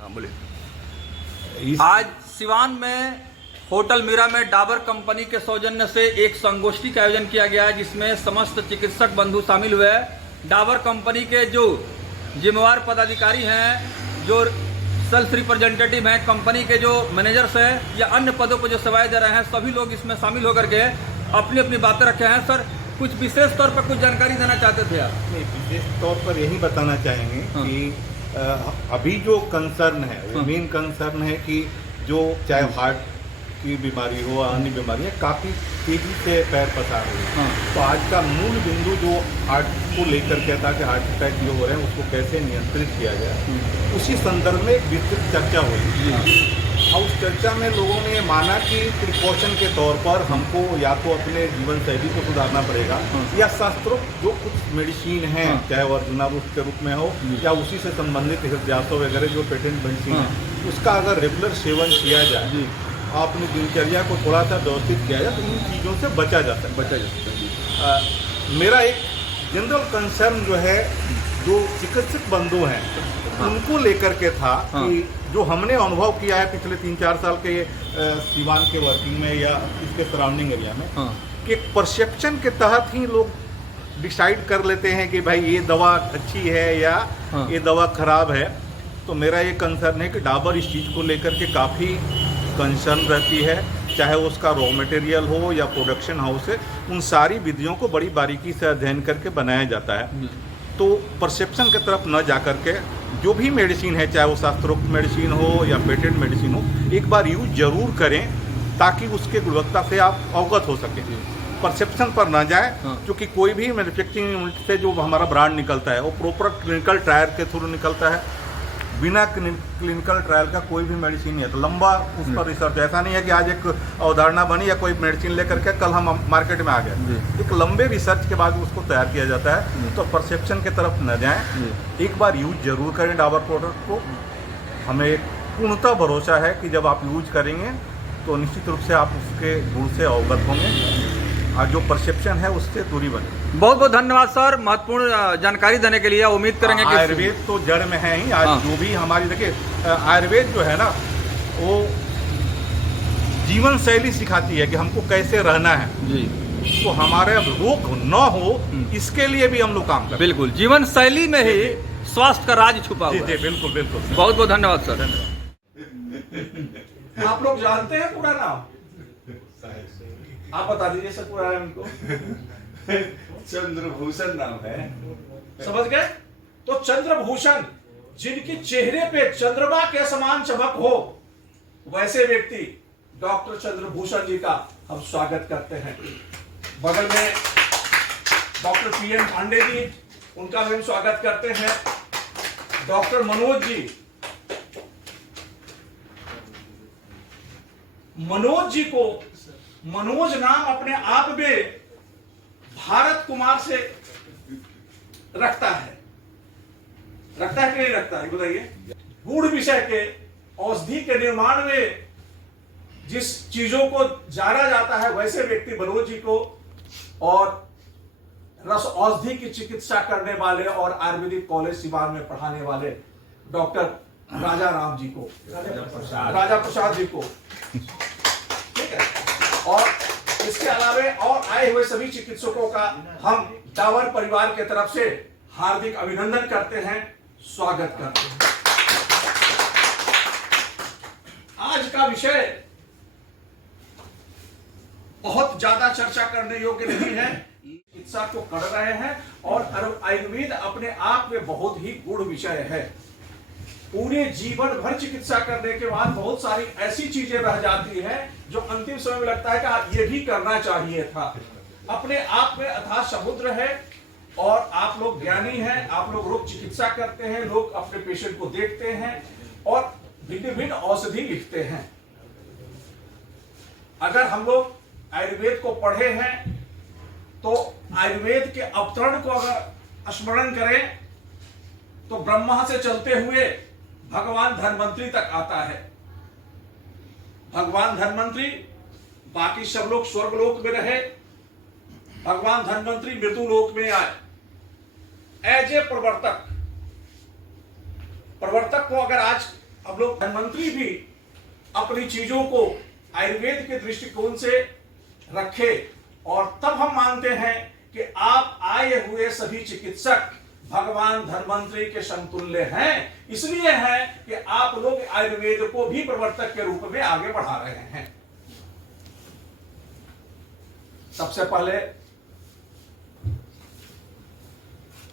हाँ बोलिए। आज सिवान में होटल मीरा में डाबर कंपनी के सौजन्य से एक संगोष्ठी का आयोजन किया गया है, जिसमें समस्त चिकित्सक बंधु शामिल हुए। डाबर कंपनी के जो जिम्मेवार पदाधिकारी हैं, जो सेल्स रिप्रेजेंटेटिव हैं, कंपनी के जो मैनेजर्स हैं या अन्य पदों पर जो सेवाएं दे रहे हैं, सभी लोग इसमें शामिल होकर के अपनी अपनी बातें रखे हैं। सर, कुछ विशेष तौर पर कुछ जानकारी देना चाहते थे आप? नहीं, विशेष तौर पर यही बताना चाहेंगे कि अभी जो कंसर्न है, मेन कंसर्न है कि जो चाहे हार्ट की बीमारी हो, अन्य बीमारियाँ काफ़ी तेजी से पैर पसार रही है। तो आज का मूल बिंदु जो हार्ट को लेकर के था कि हार्ट अटैक जो हो रहे हैं उसको कैसे नियंत्रित किया जाए, उसी संदर्भ में एक विस्तृत चर्चा हुई। और उस चर्चा में लोगों ने माना कि प्रिकॉशन के तौर पर हमको या तो अपने जीवन शैली को सुधारना पड़ेगा या शास्त्रोक्त जो कुछ मेडिसिन है, चाहे वो अर्जुनावृत के रूप में हो या उसी से संबंधित हृदयासो वगैरह जो पेटेंट मेडिसिन है, उसका अगर रेगुलर सेवन किया जाए, अपनी दिनचर्या को थोड़ा सा व्यवस्थित किया जाए तो इन चीज़ों से बचा जा सकता है। मेरा एक जनरल कंसर्न जो है, जो चिकित्सक बंधु हैं उनको लेकर के था कि जो हमने अनुभव किया है पिछले 3-4 साल के सिवान के वर्किंग में या इसके सराउंडिंग एरिया में, कि एक परसेप्शन के तहत ही लोग डिसाइड कर लेते हैं कि भाई ये दवा अच्छी है या ये दवा खराब है। तो मेरा ये कंसर्न है कि डाबर इस चीज़ को लेकर के काफ़ी कंसर्न रहती है, चाहे उसका रॉ मटेरियल हो या प्रोडक्शन हाउस है, उन सारी विधियों को बड़ी बारीकी से अध्ययन करके बनाया जाता है। तो परसेप्शन की तरफ न जा करके जो भी मेडिसिन है, चाहे वो शास्त्रोक्त मेडिसिन हो या पेटेंट मेडिसिन हो, एक बार यूज जरूर करें ताकि उसके गुणवत्ता से आप अवगत हो सकें। परसेप्शन पर न जाए, क्योंकि कोई भी मैन्युफैक्चरिंग यूनिट से जो हमारा ब्रांड निकलता है वो प्रॉपर क्लिनिकल ट्रायल के थ्रू निकलता है। बिना क्लिनिकल ट्रायल का कोई भी मेडिसिन नहीं है। तो लंबा उस पर रिसर्च, ऐसा नहीं है कि आज एक अवधारणा बनी या कोई मेडिसिन लेकर के कल हम मार्केट में आ गए। एक लंबे रिसर्च के बाद उसको तैयार किया जाता है। तो परसेप्शन की तरफ न जाएं, एक बार यूज जरूर करें डाबर प्रोडक्ट को। हमें पूर्णतः भरोसा है कि जब आप यूज करेंगे तो निश्चित रूप से आप उसके गुण से अवगत होंगे और जो परसेप्शन है उससे दूरी बने। बहुत बहुत धन्यवाद सर, महत्वपूर्ण जानकारी देने के लिए। उम्मीद करेंगे कि आयुर्वेद तो जड़ में है ही। आज जो भी हमारी, देखिए आयुर्वेद जो है ना, वो जीवन शैली सिखाती है कि हमको कैसे रहना है जी। तो हमारे रोग न हो इसके लिए भी हम लोग काम करते हैं। बिल्कुल, जीवन शैली में ही स्वास्थ्य का राज छुपा हुआ है। बिल्कुल बिल्कुल। बहुत बहुत धन्यवाद सर। आप लोग जानते हैं पूरा नाम? आप बता दीजिए सर पूरा नाम इनको। चंद्रभूषण नाम है। समझ गए? तो चंद्रभूषण, जिनकी चेहरे पे चंद्रमा के समान चमक हो, वैसे व्यक्ति डॉक्टर चंद्रभूषण जी का हम स्वागत करते हैं। बगल में डॉक्टर PM पांडे जी, उनका भी हम स्वागत करते हैं। डॉक्टर मनोज जी, मनोज जी को, मनोज नाम अपने आप में भारत कुमार से रखता है कि नहीं रखता है, बताइए। गूढ़ विषय के औषधि के निर्माण में जिस चीजों को जाना जाता है, वैसे व्यक्ति मनोज जी को, और रस औषधि की चिकित्सा करने वाले और आयुर्वेदिक कॉलेज सिवान में पढ़ाने वाले डॉक्टर राजा राम जी को, राजा प्रसाद जी को, ठीक है। और इसके अलावा और आए हुए सभी चिकित्सकों का हम डाबर परिवार के तरफ से हार्दिक अभिनंदन करते हैं, स्वागत करते हैं। आज का विषय बहुत ज्यादा चर्चा करने योग्य नहीं है। चिकित्सा को कर रहे हैं और आयुर्वेद अपने आप में बहुत ही गूढ़ विषय है। पूरे जीवन भर चिकित्सा करने के बाद बहुत सारी ऐसी चीजें रह जाती हैं जो अंतिम समय में लगता है कि आप ये भी करना चाहिए था। अपने आप में अथाह समुद्र है और आप लोग ज्ञानी हैं, आप लोग रोग चिकित्सा करते हैं, लोग अपने पेशेंट को देखते हैं और भिन्न भिन्न औषधि लिखते हैं। अगर हम लोग आयुर्वेद को पढ़े हैं तो आयुर्वेद के अवतरण को अगर स्मरण करें तो ब्रह्मा से चलते हुए भगवान धन्वंतरी तक आता है। भगवान धन्वंतरी, बाकी सब लोग स्वर्गलोक में रहे, भगवान धन्वंतरी मृत्युलोक में आए। एज ए प्रवर्तक को अगर आज हम लोग प्रधानमंत्री भी अपनी चीजों को आयुर्वेद के दृष्टिकोण से रखे, और तब हम मानते हैं कि आप आए हुए सभी चिकित्सक भगवान धन्वंतरि के समतुल्य हैं। इसलिए है कि आप लोग आयुर्वेद को भी प्रवर्तक के रूप में आगे बढ़ा रहे हैं। सबसे पहले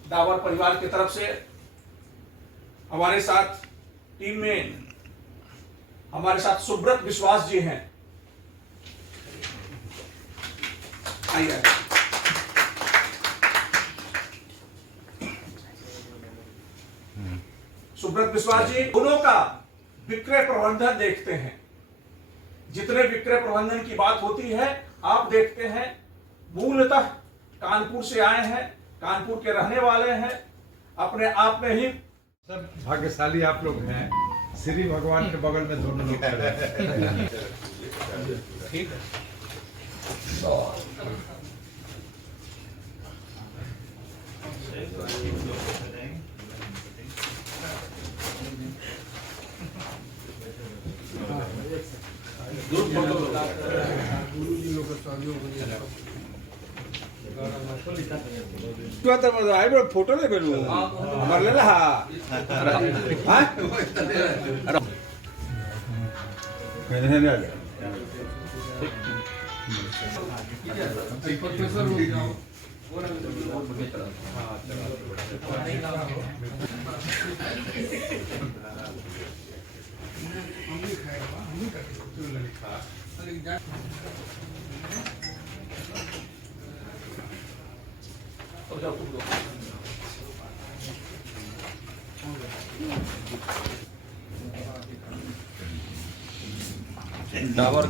डाबर परिवार की तरफ से हमारे साथ टीम में हमारे साथ सुब्रत विश्वास जी हैं। आइए। सुब्रत विश्वास जी दोनों का विक्रय प्रबंधन देखते हैं। जितने विक्रय प्रबंधन की बात होती है आप देखते हैं, मूलतः कानपुर से आए हैं, कानपुर के रहने वाले हैं, अपने आप में ही सब भाग्यशाली आप लोग हैं। श्री भगवान के बगल में दोनों लोग खड़े हैं। ठीक है। फोटो ले बेलू हमारे ले रहा डाबर